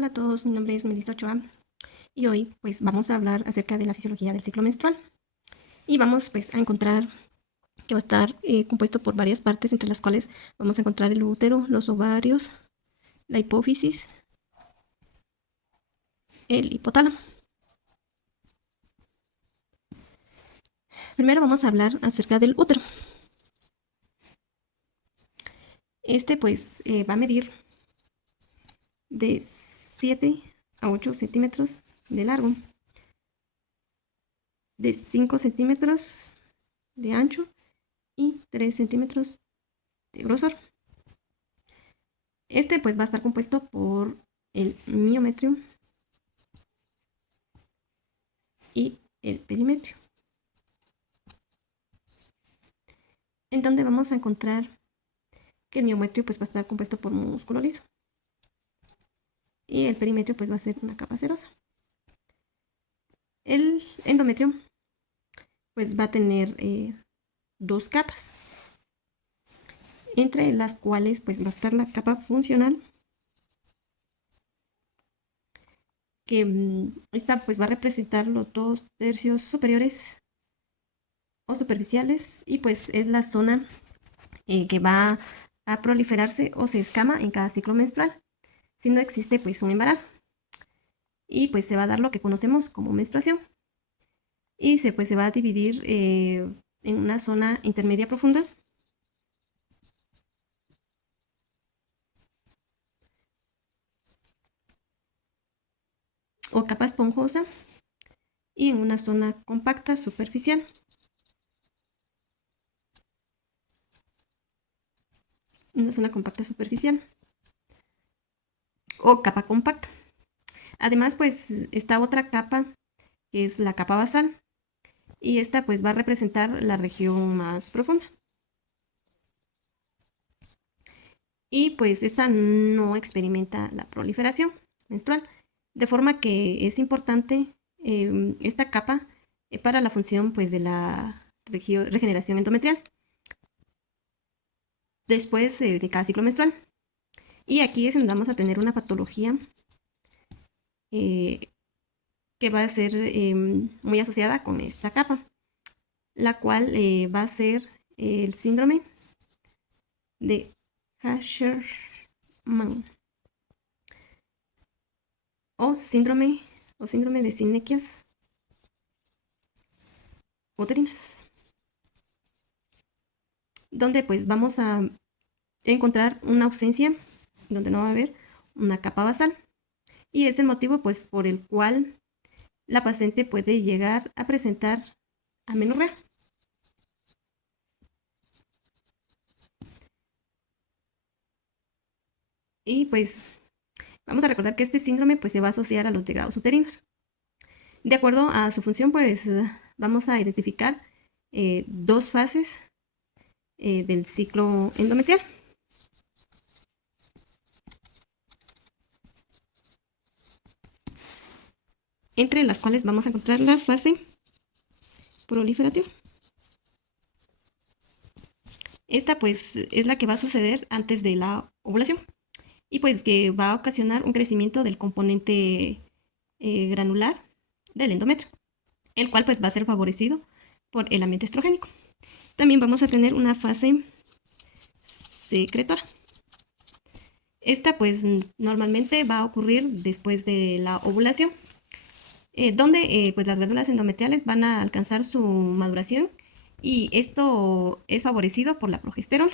Hola a todos, mi nombre es Melissa Ochoa y hoy pues vamos a hablar acerca de la fisiología del ciclo menstrual y vamos pues a encontrar que va a estar compuesto por varias partes entre las cuales vamos a encontrar el útero, los ovarios, la hipófisis, el hipotálamo. Primero vamos a hablar acerca del útero. Este pues va a medir de 7 a 8 centímetros de largo, de 5 centímetros de ancho y 3 centímetros de grosor. Este pues va a estar compuesto por el miometrio y el perimetrio, en donde vamos a encontrar que el miometrio pues va a estar compuesto por músculo liso y el perimetrio pues va a ser una capa serosa. El endometrio pues va a tener dos capas, entre las cuales pues va a estar la capa funcional, que esta pues va a representar los 2/3 superiores o superficiales y pues es la zona que va a proliferarse o se escama en cada ciclo menstrual si no existe pues un embarazo, y pues se va a dar lo que conocemos como menstruación y se va a dividir en una zona intermedia profunda o capa esponjosa y en una zona compacta superficial. Una zona compacta superficial o capa compacta. Además, pues está otra capa que es la capa basal y esta pues va a representar la región más profunda. Y pues esta no experimenta la proliferación menstrual, de forma que es importante esta capa para la función pues de la regeneración endometrial después de cada ciclo menstrual. Y aquí es donde vamos a tener una patología eh, que va a ser muy asociada con esta capa, la cual va a ser el síndrome de Asherman o síndrome de sinequias uterinas, donde pues vamos a encontrar una ausencia, donde no va a haber una capa basal, y es el motivo pues por el cual la paciente puede llegar a presentar amenorrea. Y pues vamos a recordar que este síndrome pues se va a asociar a los degrados uterinos. De acuerdo a su función, pues vamos a identificar dos fases del ciclo endometrial, entre las cuales vamos a encontrar la fase proliferativa. Esta pues es la que va a suceder antes de la ovulación y pues que va a ocasionar un crecimiento del componente granular del endometrio, el cual pues va a ser favorecido por el ambiente estrogénico. También vamos a tener una fase secretora. Esta pues normalmente va a ocurrir después de la ovulación, donde pues las glándulas endometriales van a alcanzar su maduración y esto es favorecido por la progesterona.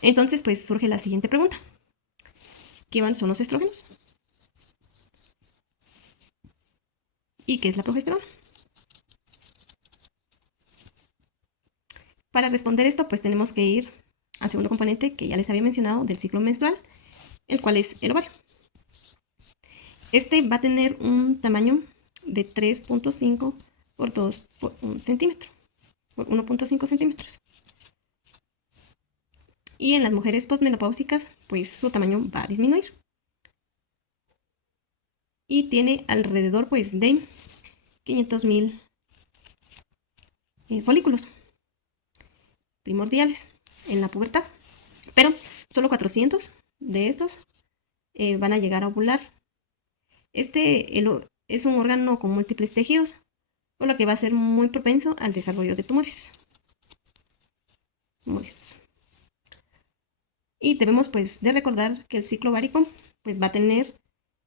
Entonces pues surge la siguiente pregunta: ¿qué son los estrógenos? ¿Y qué es la progesterona? Para responder esto pues tenemos que ir al segundo componente que ya les había mencionado del ciclo menstrual, el cual es el ovario. Este va a tener un tamaño de 3.5 por 2 por 1 centímetro, por 1.5 centímetros. Y en las mujeres posmenopáusicas, pues su tamaño va a disminuir. Y tiene alrededor pues de 500.000 folículos primordiales en la pubertad. Pero solo 400 de estos van a llegar a ovular. Es un órgano con múltiples tejidos, por lo que va a ser muy propenso al desarrollo de tumores. Y debemos pues de recordar que el ciclo ovárico pues va a tener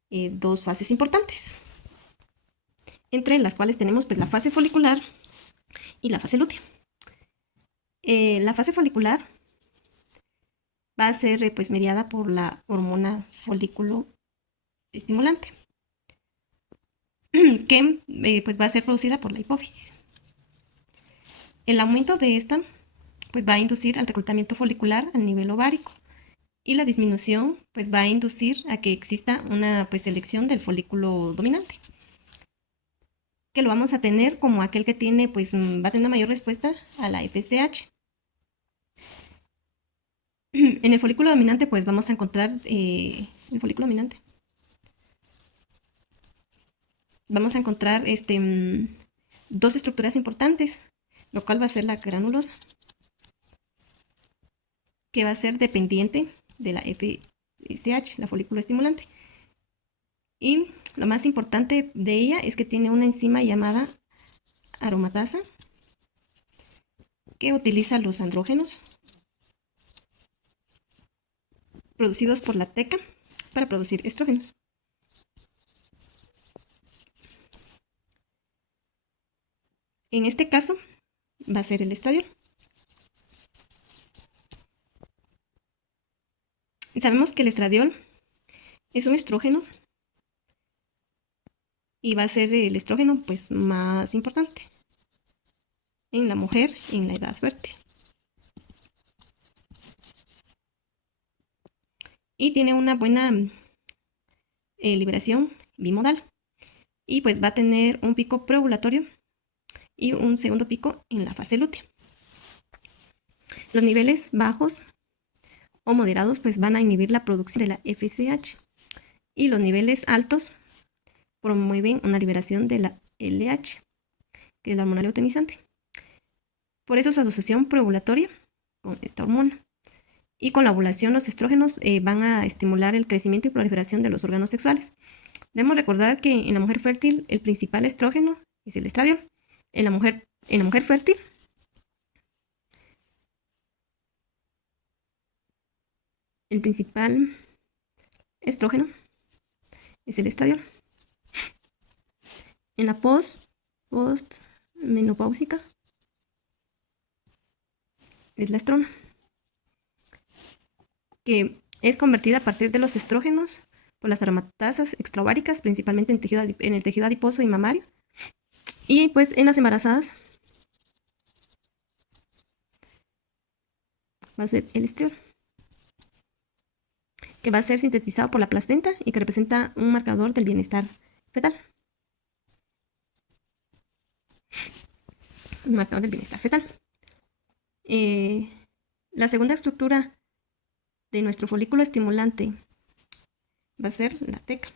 dos fases importantes, entre las cuales tenemos pues la fase folicular y la fase lútea. La fase folicular va a ser pues mediada por la hormona folículo estimulante, que pues va a ser producida por la hipófisis. El aumento de esta pues va a inducir al reclutamiento folicular a nivel ovárico, y la disminución pues va a inducir a que exista una pues selección del folículo dominante, que lo vamos a tener como aquel que tiene pues va a tener una mayor respuesta a la FSH. En el folículo dominante pues vamos a encontrar el folículo dominante. Vamos a encontrar dos estructuras importantes, lo cual va a ser la granulosa, que va a ser dependiente de la FSH, la folículo estimulante. Y lo más importante de ella es que tiene una enzima llamada aromatasa, que utiliza los andrógenos producidos por la teca para producir estrógenos. En este caso va a ser el estradiol. Sabemos que el estradiol es un estrógeno y va a ser el estrógeno pues más importante en la mujer en la edad fértil. Y tiene una buena liberación bimodal, y pues va a tener un pico preovulatorio y un segundo pico en la fase lútea. Los niveles bajos o moderados pues van a inhibir la producción de la FSH, y los niveles altos promueven una liberación de la LH, que es la hormona luteinizante. Por eso su asociación preovulatoria con esta hormona. Y con la ovulación los estrógenos van a estimular el crecimiento y proliferación de los órganos sexuales. Debemos recordar que en la mujer fértil el principal estrógeno es el estradiol. En la mujer fértil el principal estrógeno es el estradiol. En la postmenopáusica es la estrona, que es convertida a partir de los estrógenos por las aromatasas extraováricas, principalmente en el tejido adiposo y mamario. Y pues en las embarazadas va a ser el estriol, que va a ser sintetizado por la placenta y que representa un marcador del bienestar fetal. Un marcador del bienestar fetal. La segunda estructura de nuestro folículo estimulante va a ser la teca.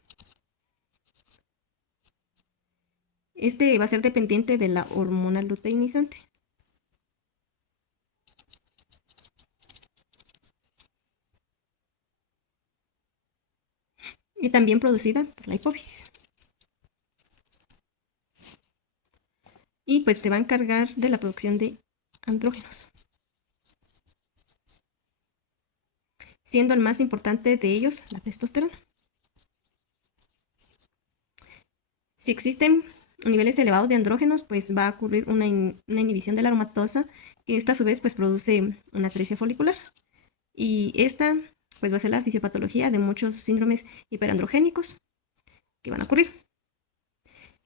Este va a ser dependiente de la hormona luteinizante. Y también producida por la hipófisis. Y pues se va a encargar de la producción de andrógenos, siendo el más importante de ellos la testosterona. Si existen niveles elevados de andrógenos, pues va a ocurrir una inhibición de la aromatosa, que esta a su vez pues produce una atresia folicular. Y esta pues va a ser la fisiopatología de muchos síndromes hiperandrogénicos que van a ocurrir.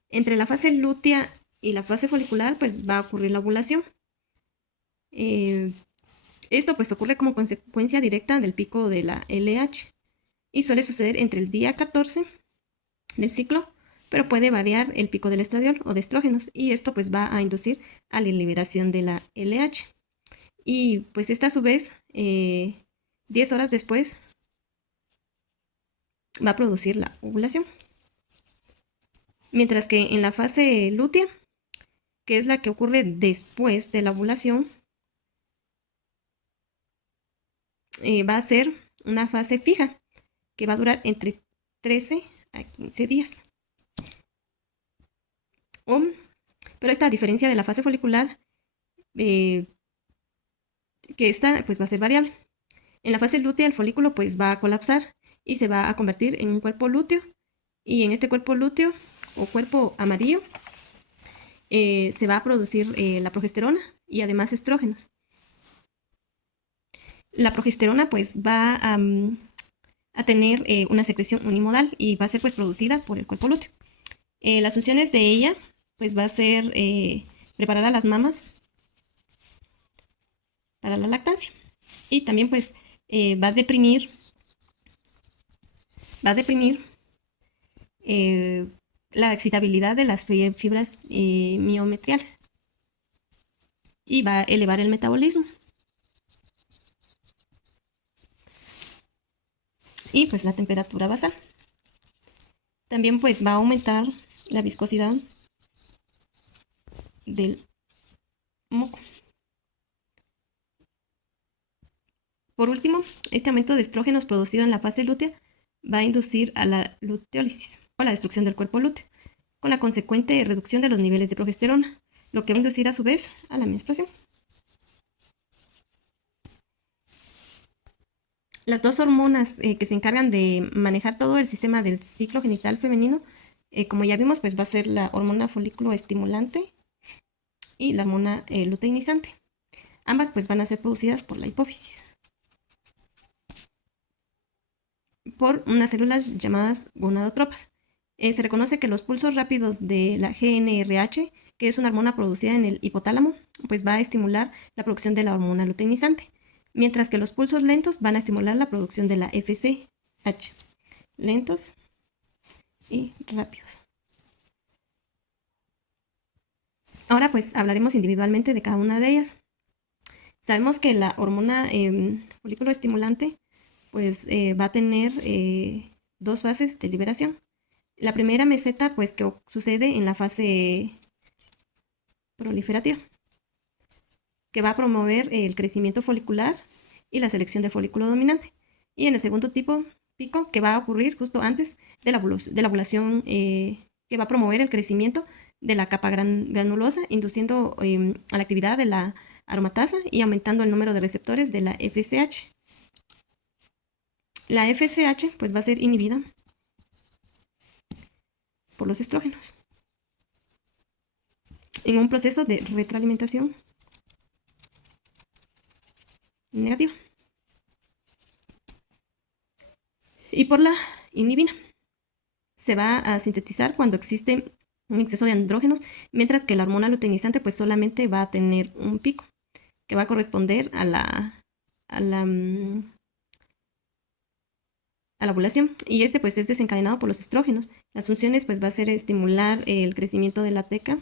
Entre la fase lútea y la fase folicular pues va a ocurrir la ovulación. Esto pues ocurre como consecuencia directa del pico de la LH y suele suceder entre el día 14 del ciclo, pero puede variar el pico del estradiol o de estrógenos, y esto pues va a inducir a la liberación de la LH. Y pues esta a su vez 10 horas después va a producir la ovulación. Mientras que en la fase lútea, que es la que ocurre después de la ovulación, va a ser una fase fija que va a durar entre 13 a 15 días. Pero esta, a diferencia de la fase folicular, que esta pues va a ser variable. En la fase lútea el folículo pues va a colapsar y se va a convertir en un cuerpo lúteo, y en este cuerpo lúteo o cuerpo amarillo se va a producir la progesterona y además estrógenos. La progesterona pues va a tener una secreción unimodal y va a ser pues producida por el cuerpo lúteo. Las funciones de ella pues va a ser preparar a las mamas para la lactancia, y también pues va a deprimir la excitabilidad de las fibras miometriales y va a elevar el metabolismo. Y pues la temperatura basal. También pues va a aumentar la viscosidad del moco. Por último, este aumento de estrógenos producido en la fase lútea va a inducir a la luteólisis o la destrucción del cuerpo lúteo, con la consecuente reducción de los niveles de progesterona, lo que va a inducir a su vez a la menstruación. Las dos hormonas que se encargan de manejar todo el sistema del ciclo genital femenino, como ya vimos, pues va a ser la hormona folículo estimulante y la hormona luteinizante. Ambas pues van a ser producidas por la hipófisis, por unas células llamadas gonadotropas. Se reconoce que los pulsos rápidos de la GnRH, que es una hormona producida en el hipotálamo, pues va a estimular la producción de la hormona luteinizante, mientras que los pulsos lentos van a estimular la producción de la FSH. Lentos y rápidos. Ahora pues hablaremos individualmente de cada una de ellas. Sabemos que la hormona folículo estimulante pues va a tener dos fases de liberación. La primera meseta pues que sucede en la fase proliferativa, que va a promover el crecimiento folicular y la selección del folículo dominante. Y en el segundo pico, que va a ocurrir justo antes de la ovulación, que va a promover el crecimiento de la capa granulosa, induciendo a la actividad de la aromatasa y aumentando el número de receptores de la FSH. La FSH pues va a ser inhibida por los estrógenos en un proceso de retroalimentación negativa. Y por la inhibina se va a sintetizar cuando existe un exceso de andrógenos, mientras que la hormona luteinizante pues solamente va a tener un pico que va a corresponder a la ovulación, y este pues es desencadenado por los estrógenos. Las funciones pues va a ser estimular el crecimiento de la teca,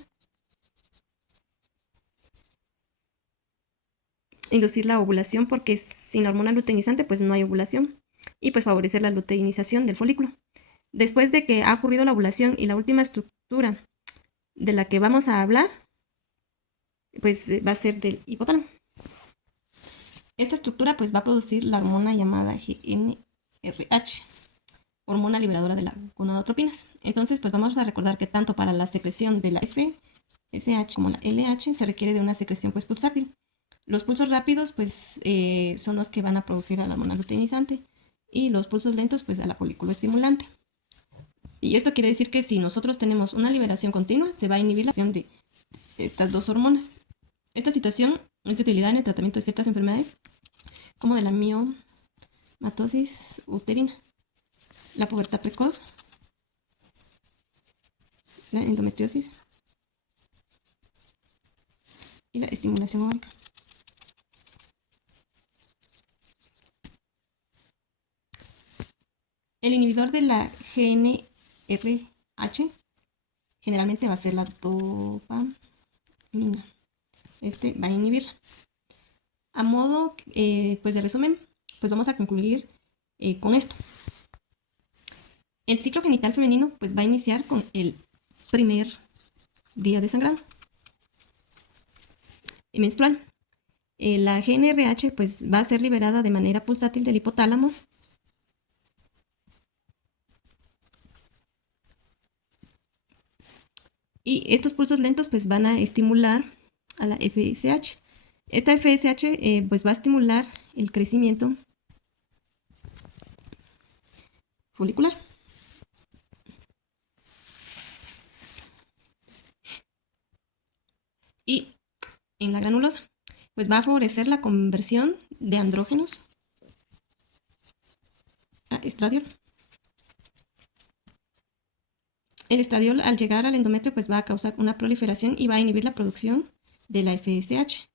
inducir la ovulación, porque sin la hormona luteinizante pues no hay ovulación, y pues favorecer la luteinización del folículo. Después de que ha ocurrido la ovulación, y la última estructura de la que vamos a hablar pues va a ser del hipotálamo. Esta estructura pues va a producir la hormona llamada GnRH, hormona liberadora de las gonadotropinas. Entonces pues vamos a recordar que tanto para la secreción de la FSH como la LH se requiere de una secreción pues pulsátil. Los pulsos rápidos pues son los que van a producir a la hormona luteinizante, y los pulsos lentos pues a la folículo estimulante. Y esto quiere decir que si nosotros tenemos una liberación continua, se va a inhibir la acción de estas dos hormonas. Esta situación es de utilidad en el tratamiento de ciertas enfermedades, como de la miomatosis uterina, la pubertad precoz, la endometriosis y la estimulación ovárica. El inhibidor de la GnRH generalmente va a ser la dopamina. Este va a inhibirla. A modo pues de resumen, pues vamos a concluir con esto. El ciclo genital femenino pues va a iniciar con el primer día de sangrado menstrual. La GnRH pues va a ser liberada de manera pulsátil del hipotálamo y estos pulsos lentos pues van a estimular a la FSH. Esta FSH pues va a estimular el crecimiento folicular. Y en la granulosa pues va a favorecer la conversión de andrógenos a estradiol. El estradiol al llegar al endometrio pues va a causar una proliferación y va a inhibir la producción de la FSH.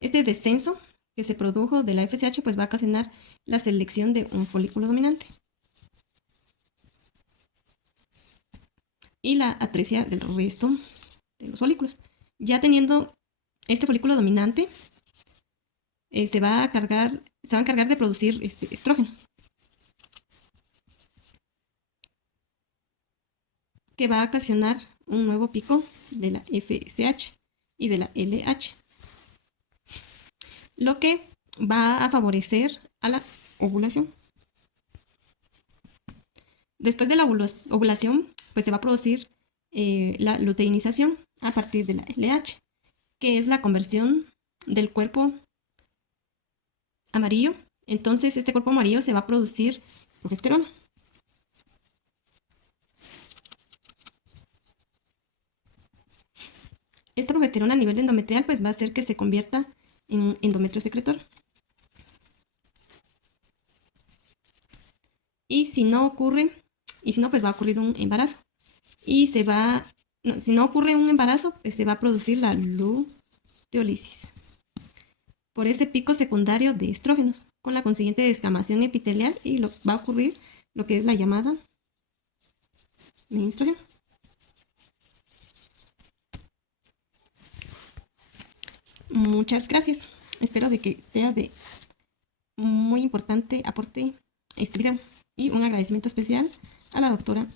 Este descenso que se produjo de la FSH pues va a ocasionar la selección de un folículo dominante y la atresia del resto de los folículos. Ya teniendo este folículo dominante, se va a encargar de producir estrógeno, que va a ocasionar un nuevo pico de la FSH y de la LH, lo que va a favorecer a la ovulación. Después de la ovulación, pues se va a producir la luteinización a partir de la LH, que es la conversión del cuerpo amarillo. Entonces, este cuerpo amarillo se va a producir progesterona. Esta progesterona a nivel endometrial pues va a hacer que se convierta en endometrio secretor. Y si no ocurre, pues va a ocurrir un embarazo. Y si no ocurre un embarazo, pues se va a producir la luteólisis por ese pico secundario de estrógenos, con la consiguiente descamación epitelial y va a ocurrir lo que es la llamada menstruación. Muchas gracias. Espero de que sea de muy importante aporte este video. Y un agradecimiento especial a la doctora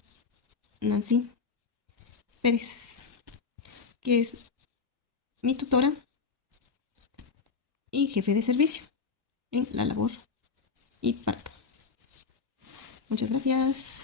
Nancy Pérez, que es mi tutora y jefe de servicio en la labor y parto. Muchas gracias.